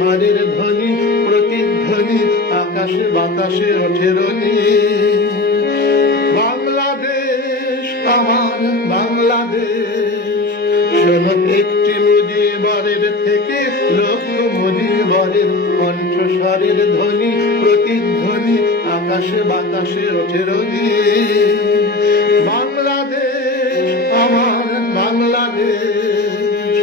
কণ্ঠস্বরের ধ্বনি প্রতিধ্বনি আকাশে বাতাসে ওঠে রনি। বাংলাদেশ আমার বাংলাদেশ, শোনো একটি মুজিবরের থেকে লক্ষ মুজিবরের কণ্ঠস্বরের ধ্বনি প্রতিধ্বনি আকাশে বাতাসে ওঠে রনি। বাংলাদেশ আমার বাংলাদেশ,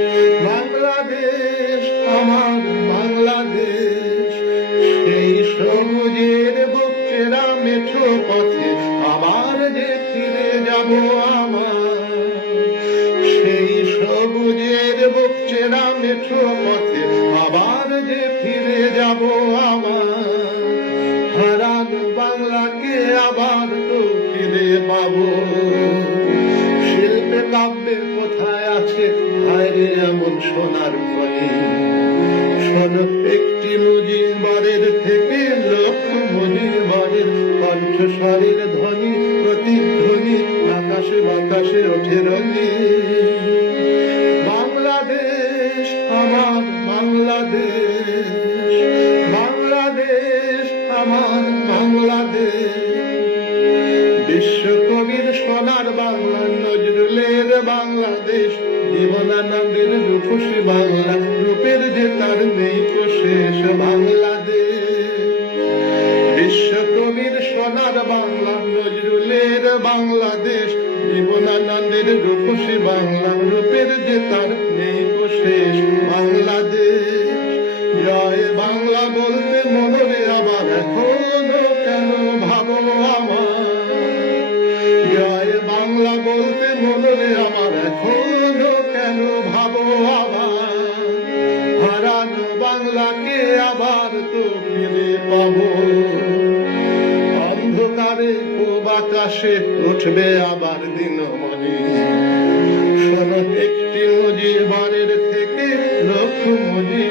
বাংলাদেশ আমার বাংলাদেশ, সেই সবুজের বুক চেরা মেঠো পথে আবার যে ফিরে যাব আমার, সেই সবুজের বুক চেরা মেঠো পথে আবার যে ফিরে যাব আমার। হারানো বাংলাকে আবার তো ফিরে পাবো। শিল্পে কাব্যের কোথায় আছে হায়রে এমন সোনার খনি। শোনো একটি মুজিবরের থেকে লক্ষ মুজিবরের কণ্ঠস্বরের ধ্বনি প্রতিধ্বনি আকাশে বাতাসে ওঠে রনি। বাংলাদেশ আমার বাংলাদেশ, বাংলাদেশ আমার বাংলাদেশ, বিশ্বকবির সোনার বাংলা নজরুলের বাংলাদেশ, জীবনানন্দের রূপসী বাংলা রূপের যে তার নেই কো শেষ বাংলাদেশ। বিশ্বকবির সোনার বাংলা নজরুলের বাংলাদেশ, জীবনানন্দের রূপসী বাংলা রূপের যে তার নেই কো শেষ বাংলাদেশ। জয় বাংলা বলতে মনে আবার এখনো কেন ভাবো আমার, জয় বাংলা বলতে মনে আমার এখনো কেন ভাবো আবার। হারানো বাংলাকে আবার তো ফিরে পাবো। অন্ধকারে ও বাতাসে উঠবে আবার দিনমণি। শোনো একটি মুজিবরের থেকে লক্ষ মুজিব